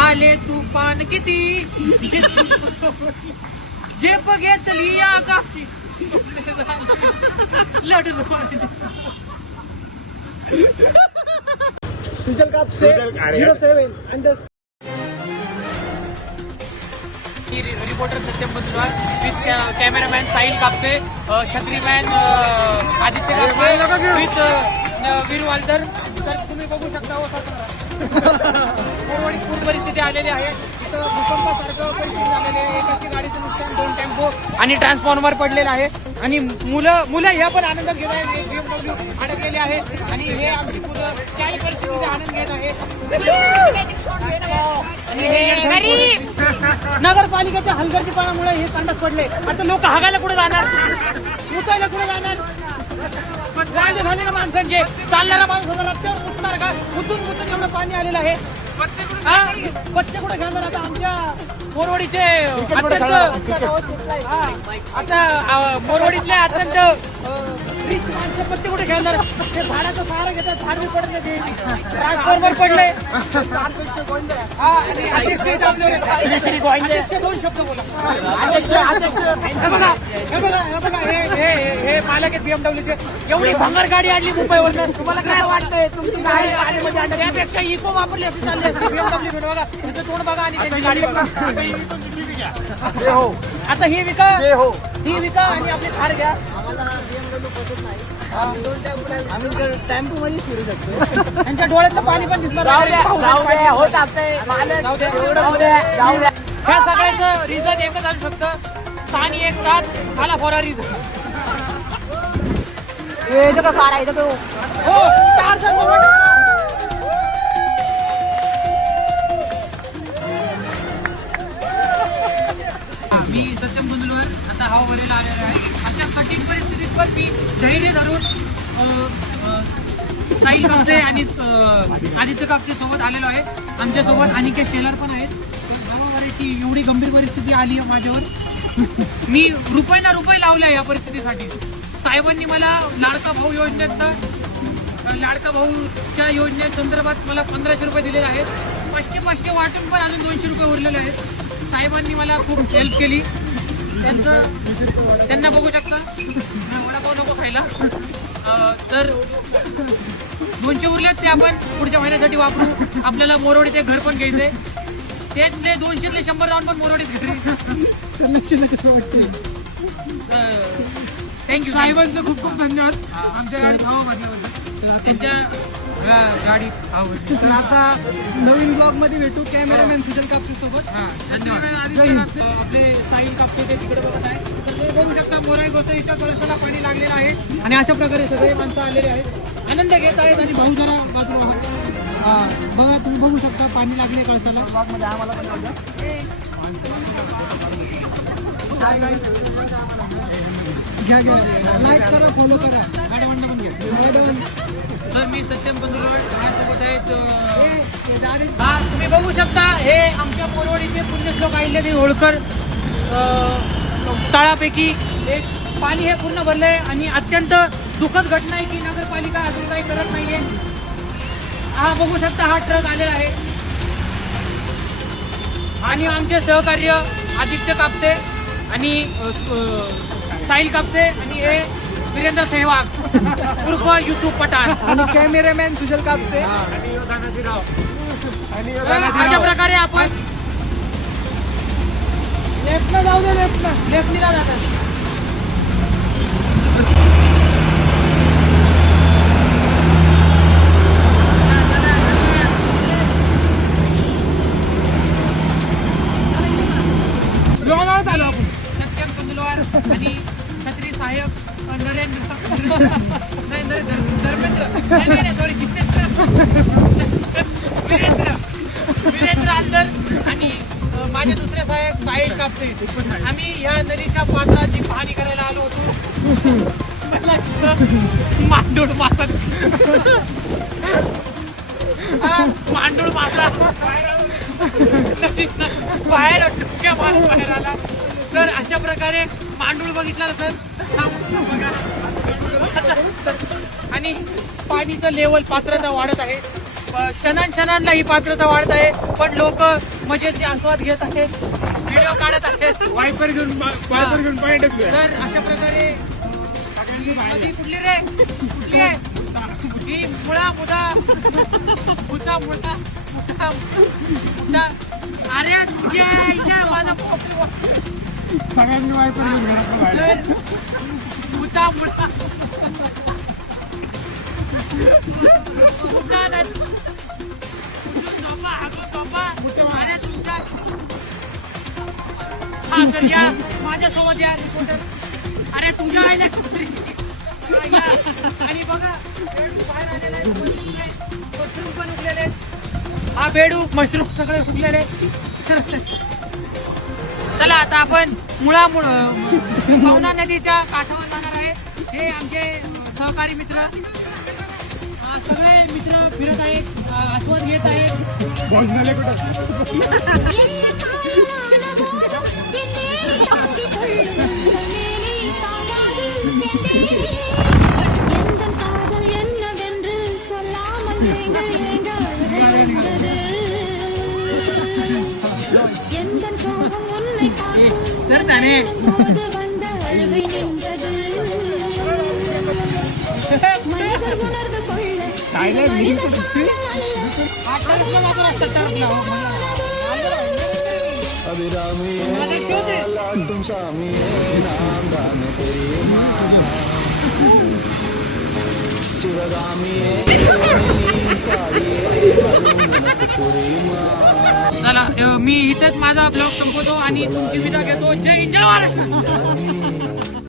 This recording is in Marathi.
आले तुफान किती झेप घेतली आकाशी लढलो Sujal Kapse 07 and reporter Satyam Bandhuwar with cameraman Sahil Kapse, छत्रीमॅन आदित्य कापसे विथ वीर वालदर. तर तुम्ही बघू शकता पूर परिस्थिती आलेली आहे. इथं भूकंपासारखं परिस्थिती झालेली आहे. एकाची गाडीचं नुकसान, 2 टेम्पो आणि ट्रान्सफॉर्मर पडलेला आहे. आणि मुलं ह्या पण आनंद घेत आहेत. BMW अडकलेले आहे आणि हे आमची मुलं काही परिस्थितीचा आनंद घेत आहे. आणि हे नगरपालिकेच्या हलगर्जीपणामुळे हे संडास पडले. आता लोक हागायला कुठे जाणार, मुतायला कुठे जाणार? गाडी झाली ना माणसांचे, चालणारा माणूस होता रस्त्यावर उठणार का? उतून एवढं पाणी आलेलं आहे. बच्चे कुठे खेळणार? आता आमच्या मोरवाडीचे आता मोरवाडीतले अत्यंत रिच माणसं पत्ते कुठे खेळणार? ते झाडाचा सहारा घेतात, झाड बी पडत नाही, ट्रान्सफॉर्मर पडले. अध्यक्ष 2 शब्द बोला. हे मालक आहेत BMW चे. एवढी भंगार गाडी आणली मुंबईवरून. तुम्हाला काय वाटतंय? तुमची गाडी त्यापेक्षा इको वापरली असती चालली असती. BMW घेऊन बघा, त्याचं तोंड बघा आणि त्यांची गाडी बघा. आता ही विका, ही विका आणि आपली थार घ्या. आम्ही टेम्पो मध्ये फिरू शकतो. त्यांच्या डोळ्यातलं पाणी पण दिसणार. ह्या सगळ्याचं रिझन एकच असू शकतं, 6 आणि 1 7 मला फॉरा रिझन. हो मी सत्यम बंधुवार आता हवावरील आलेलो आहे. अशा कठीण परिस्थितीत पण मी धैर्य धरून साहिल कापसे आणि आदित्य कापसे सोबत आलेलो आहे. आमच्यासोबत अनिकेत शेलार पण आहेत. जनावरांची एवढी गंभीर परिस्थिती आली आहे माझ्यावर. मी रुपये ना रुपये लावले या परिस्थितीसाठी. साहेबांनी मला लाडका भाऊ लाडका भाऊच्या योजनेसंदर्भात मला 1500 रुपये दिलेले आहेत. 500 वाटून पण अजून 200 रुपये उरलेले आहेत. साहेबांनी मला खूप हेल्प केली. त्यांना बघू शकता, वडापाव नको खायला. तर 200 उरलेत ते आपण पुढच्या महिन्यासाठी वापरू. आपल्याला मोरवडीत एक घर पण घ्यायचंय. त्यातले 200तले 100 जाऊन पण मोरवडीत घरी. थँक्यू साहेबांचं खूप खूप धन्यवाद. आमच्या गाडीत हवा भरल्याबद्दल, त्यांच्या गाडीत हवा भरली. तर आता नवीन ब्लॉग मध्ये भेटू कॅमेरामॅन सुजल कापसे सोबत. धन्यवाद. आपले साहिल कापसे ते तिकडे बघत आहे. तर ते बघू शकता मोराई गोसाईच्या कळसाला पाणी लागलेलं आहे आणि अशा प्रकारे सगळे माणसं आलेले आहेत, आनंद घेत आहेत. आणि भाऊ जरा बाजूला बघा, तुम्ही बघू शकता पाणी लागले कळसाला. ब्लॉग मध्ये आम्हाला पण घ्या, लाईक करा, फॉलो करा. गाड्यावरनं पण घ्या. तर मी सत्यम बंधुवार माझ्यासोबत आहेत. तुम्ही बघू शकता हे आमच्या मोरवडीचे पुण्यश्लोक अहिल्यादेवी होळकर तळापैकी एक पाणी हे पूर्ण भरलंय. आणि अत्यंत दुःखद घटना आहे की नगरपालिका अजून काही करत नाहीये. हा बघू शकता, हा ट्रक आलेला आहे. आणि आमचे सहकार्य आदित्य कापसे आणि साहिल कापसे आणि हे वीरेंद्र सेहवाग उर्फ युसुफ पठाण आणि कॅमेरामॅन सुजल कापसे. अशा प्रकारे आपण लेफ्टला जाऊ दे, लेफ्टला जातात. लोणावळ्यात आलो आपण. सत्यम बंधुवार आणि छत्री साहेब वीरेंद्र आलदर आणि माझे दुसरे साहेब साहिल कापसे. आम्ही ह्या नदीच्या पात्राची पाहणी करायला आलो होतो. मांडूळ मासा बाहेर डुबक्या मारून बाहेर आला. तर अशा प्रकारे मांडूळ बघितला तर आणि पाणीचं लेवल पात्रता वाढत आहे. क्षणांक्षणांना ही पात्रता वाढत आहे, पण लोक मजेचे आस्वाद घेत आहेत, व्हिडिओ काढत आहेत. वायपर घेऊन पाणी टाकूया. तर अशा प्रकारे नदी कुठली रे, कुठली आहे ही? मुळा मुदा मुदा मुळा मुदा. अरे तुझ्या आईला माझा सगळ्यांनी वायपर घेऊन गेला बाहेर. मुदा मुळा मुदा नदी. झोपा हागो झोपा. अरे तुमच्या हा तर या माझ्यासोबत या रिपोर्टर. अरे तुझ्या आईला या. आणि बघा बेडूक बाहेर आलेला आहे, मशरूम पण उगलेले आहेत. हा बेडूक मशरूम सगळे उगलेले. चला आता आपण पवना नदीच्या काठावर जाणार आहे. हे आमचे सहकारी मित्र सगळे मित्र फिरत आहेत, आस्वाद घेत आहेत. भोजनालय कुठं? सर त्याने काय नाही जातो रस्त्यात टरकला. हो, चला मी इथेच माझा ब्लॉग संपवतो आणि तुमची विदा घेतो. जय हिंद जय महाराष्ट्र.